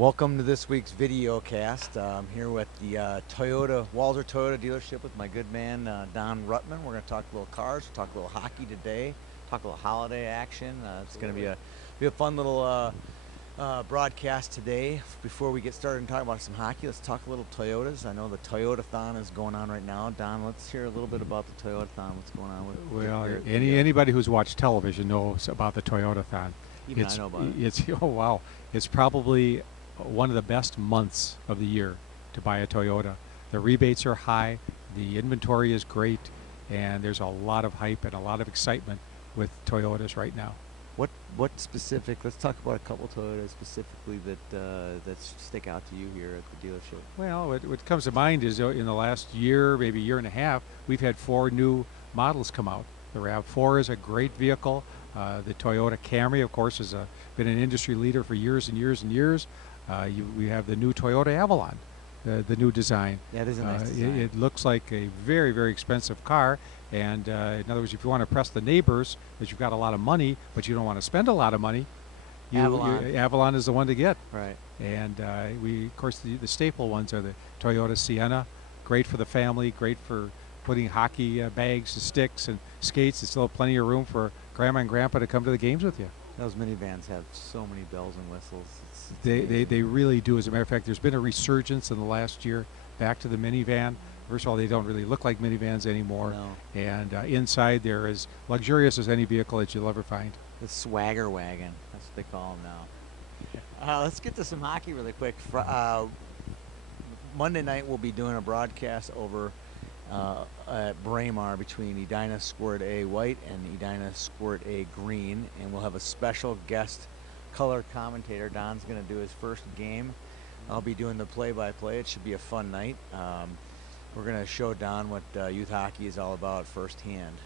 Welcome to this week's video cast. I'm here with the Walzer Toyota dealership with my good man Don Ruttman. We're going to talk a little cars, we'll talk a little hockey today, talk a little holiday action. It's going to be a fun little broadcast today. Before we get started and talk about some hockey, let's talk a little Toyotas. I know the Toyota-thon is going on right now. Don, let's hear a little bit about the Toyota-thon. What's going on with Well, anybody who's watched television knows about the Toyota-thon. Even I know about it. It's oh wow, it's probably one of the best months of the year to buy a Toyota. The rebates are high, the inventory is great, and there's a lot of hype and a lot of excitement with Toyotas right now. What specific? Let's talk about a couple Toyotas specifically that stick out to you here at the dealership. Well, what comes to mind is in the last year, maybe year and a half, we've had 4 new models come out. The RAV4 is a great vehicle. The Toyota Camry, of course, has been an industry leader for years and years and years. We have the new Toyota Avalon, the new design. Yeah, it is a nice design. It looks like a very, very expensive car. And in other words, if you want to impress the neighbors that you've got a lot of money, but you don't want to spend a lot of money, Avalon is the one to get. Right. And of course, the staple ones are the Toyota Sienna, great for the family, great for putting hockey bags and sticks and skates. There's still plenty of room for Grandma and Grandpa to come to the games with you. Those minivans have so many bells and whistles. They really do. As a matter of fact, there's been a resurgence in the last year back to the minivan. First of all, they don't really look like minivans anymore. No. And inside they're as luxurious as any vehicle that you'll ever find. The swagger wagon, that's what they call them now. Let's get to some hockey really quick. Monday night we'll be doing a broadcast over at Braemar between Edina Squirt A White and Edina Squirt A Green, and we'll have a special guest color commentator. Don's going to do his first game. I'll be doing the play-by-play. It should be a fun night. We're going to show Don what youth hockey is all about firsthand.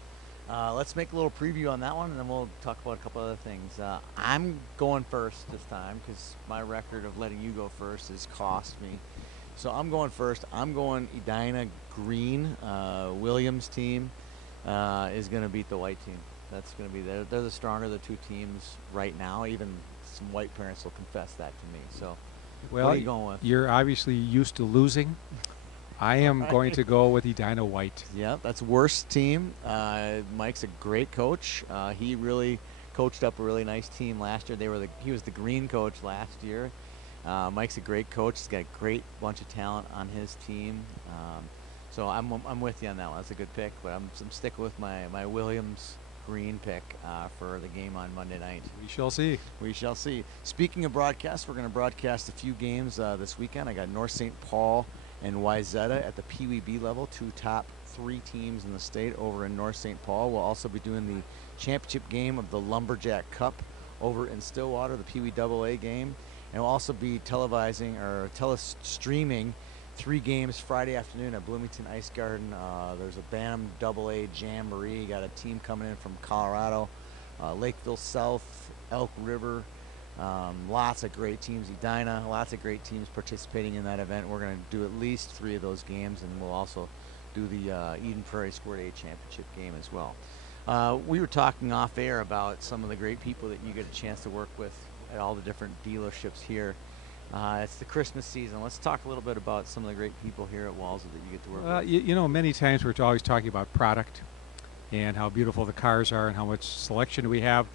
Let's make a little preview on that one, and then we'll talk about a couple other things. I'm going first this time because my record of letting you go first has cost me. So I'm going first. I'm going Edina Green. Williams' team is going to beat the white team. That's going to be they're the stronger of the two teams right now. Even some white parents will confess that to me. So well, what are you going with? You're obviously used to losing. I am going to go with Edina White. Yeah, that's worst team. Mike's a great coach. He really coached up a really nice team last year. He was the green coach last year. Mike's a great coach. He's got a great bunch of talent on his team. So I'm with you on that one. That's a good pick, but I'm sticking with my Williams Green pick for the game on Monday night. We shall see. We shall see. Speaking of broadcasts, we're going to broadcast a few games this weekend. I got North St. Paul and Wyzetta at the Pee Wee B level, 2 top 3 teams in the state over in North St. Paul. We'll also be doing the championship game of the Lumberjack Cup over in Stillwater, the Pee Wee AA game. And we'll also be televising or telestreaming 3 games Friday afternoon at Bloomington Ice Garden. There's a Bantam AA Jamboree. Got a team coming in from Colorado, Lakeville South, Elk River. Lots of great teams, Edina, lots of great teams participating in that event. We're going to do at least 3 of those games, and we'll also do the Eden Prairie Squirt A Championship game as well. We were talking off air about some of the great people that you get a chance to work with at all the different dealerships here. It's the Christmas season. Let's talk a little bit about some of the great people here at Walzer that you get to work with. You know, many times we're always talking about product and how beautiful the cars are and how much selection we have,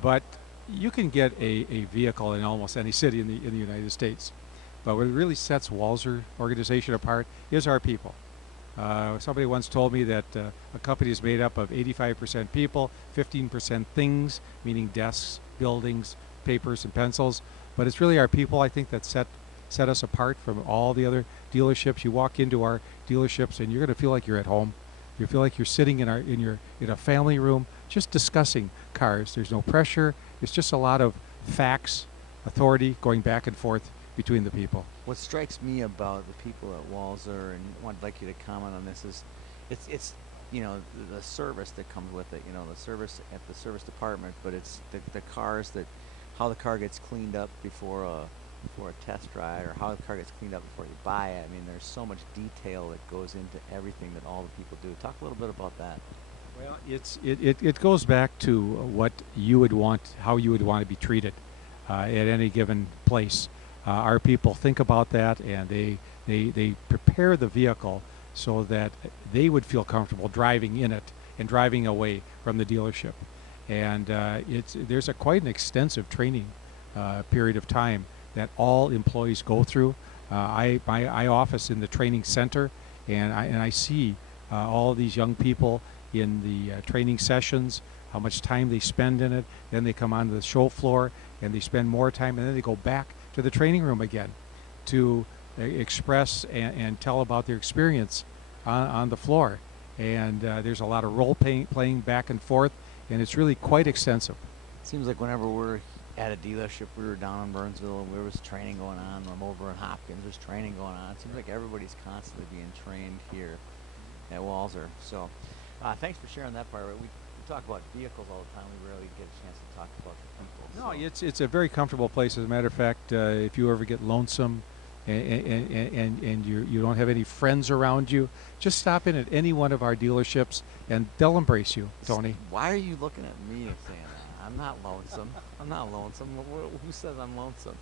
but you can get a vehicle in almost any city in the United States. But what really sets Walzer organization apart is our people. Somebody once told me that a company is made up of 85% people, 15% things, meaning desks, buildings, papers, and pencils. But it's really our people, I think, that set us apart from all the other dealerships. You walk into our dealerships and you're going to feel like you're at home. You feel like you're sitting in a family room just discussing cars. There's no pressure. It's just a lot of facts, authority going back and forth between the people. What strikes me about the people at Walzer, and I'd like you to comment on this, is it's you know, the service that comes with it. You know, the service at the service department, but it's the cars that, how the car gets cleaned up before a test ride, or how the car gets cleaned up before you buy it. I mean, there's so much detail that goes into everything that all the people do. Talk a little bit about that. Well, it goes back to what you would want, how you would want to be treated at any given place. Our people think about that, and they prepare the vehicle so that they would feel comfortable driving in it and driving away from the dealership. And there's quite an extensive training period of time that all employees go through. I office in the training center, and I see all these young people in the training sessions, how much time they spend in it. Then they come onto the show floor and they spend more time, and then they go back to the training room again to express and tell about their experience on the floor. And there's a lot of role playing back and forth, and it's really quite extensive. Seems like whenever we're at a dealership, we were down in Burnsville, and there was training going on. I'm over in Hopkins, there's training going on. It seems like everybody's constantly being trained here at Walser. So thanks for sharing that part. We talk about vehicles all the time. We rarely get a chance to talk about the people. No, so. it's a very comfortable place. As a matter of fact, if you ever get lonesome and you don't have any friends around you, just stop in at any one of our dealerships and they'll embrace you, Tony. Why are you looking at me and saying that? I'm not lonesome. I'm not lonesome. Who says I'm lonesome?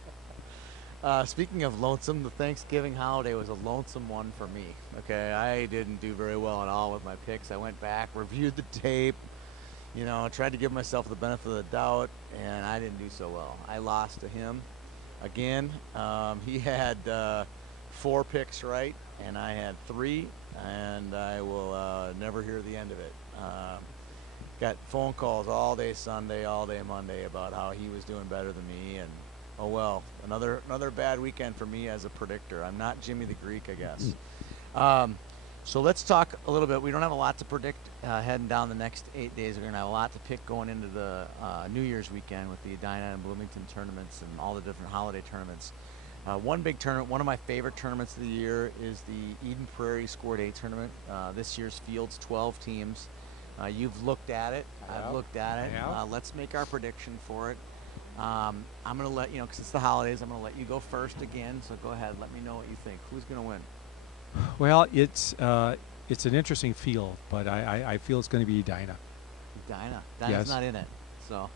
Speaking of lonesome, the Thanksgiving holiday was a lonesome one for me. Okay, I didn't do very well at all with my picks. I went back, reviewed the tape, you know, tried to give myself the benefit of the doubt, and I didn't do so well. I lost to him again. He had 4 picks right, and I had 3, and I will never hear the end of it. Got phone calls all day Sunday, all day Monday about how he was doing better than me, and oh well, another bad weekend for me as a predictor. I'm not Jimmy the Greek, I guess. So let's talk a little bit. We don't have a lot to predict heading down the next 8 days. We're going to have a lot to pick going into the New Year's weekend with the Edina and Bloomington tournaments and all the different holiday tournaments. One big tournament, one of my favorite tournaments of the year, is the Eden Prairie Score Day tournament. This year's field's 12 teams. You've looked at it. I've looked at it. Let's make our prediction for it. I'm going to let you know, because it's the holidays, I'm going to let you go first again. So go ahead, let me know what you think. Who's going to win? Well, it's an interesting field, but I feel it's going to be Edina. Edina's Yes. not in it. So,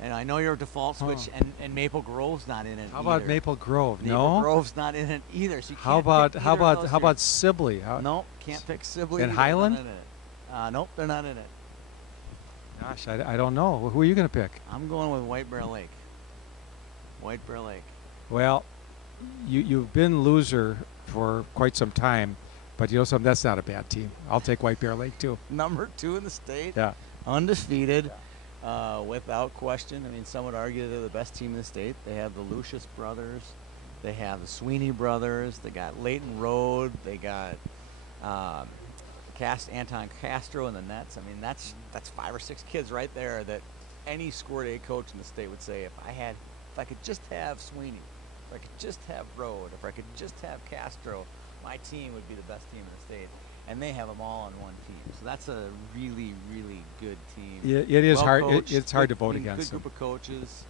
and I know your default switch, and Maple Grove's not in it. How either. about Maple Grove? Maple No. Grove's not in it either. So you How can't pick about either of those how here. about Sibley? Nope, can't pick Sibley. And either. Highland? They're not in it. Nope, they're not in it. Gosh, I don't know. Who are you going to pick? I'm going with White Bear Lake. White Bear Lake. Well, you've been loser for quite some time, but you know something, that's not a bad team. I'll take White Bear Lake too. Number 2 in the state. Yeah. Undefeated, without question. I mean, some would argue they're the best team in the state. They have the Lucius brothers. They have the Sweeney brothers. They got Leighton Road. They got Anton Castro in the nets. I mean, that's 5 or 6 kids right there that any score day coach in the state would say, if I could just have Sweeney, if I could just have Road, if I could just have Castro, my team would be the best team in the state. And they have them all on one team. So that's a really, really good team. It is hard. Well-coached, It's hard to good- vote against Good them. group of coaches.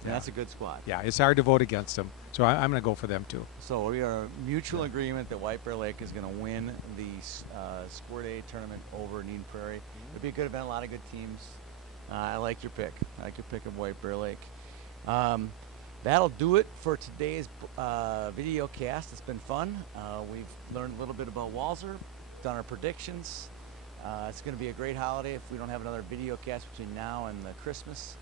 And Yeah. that's a good squad. Yeah, it's hard to vote against them. So I'm going to go for them too. So we are mutual agreement that White Bear Lake is going to win the Score Day tournament over Eden Prairie. It'll be a good event, a lot of good teams. I like your pick. I like your pick of White Bear Lake. That'll do it for today's video cast. It's been fun. We've learned a little bit about Walser, done our predictions. It's going to be a great holiday if we don't have another video cast between now and the Christmas.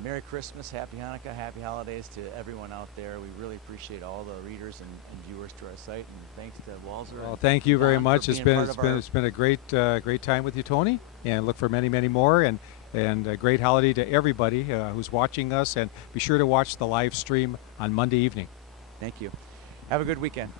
Merry Christmas, Happy Hanukkah, Happy Holidays to everyone out there. We really appreciate all the readers and viewers to our site, and thanks to Walser. Well, thank you very Don for much. It's being been part of our- it's been a great time with you, Tony, and look for many more, and a great holiday to everybody who's watching us, and be sure to watch the live stream on Monday evening. Thank you. Have a good weekend.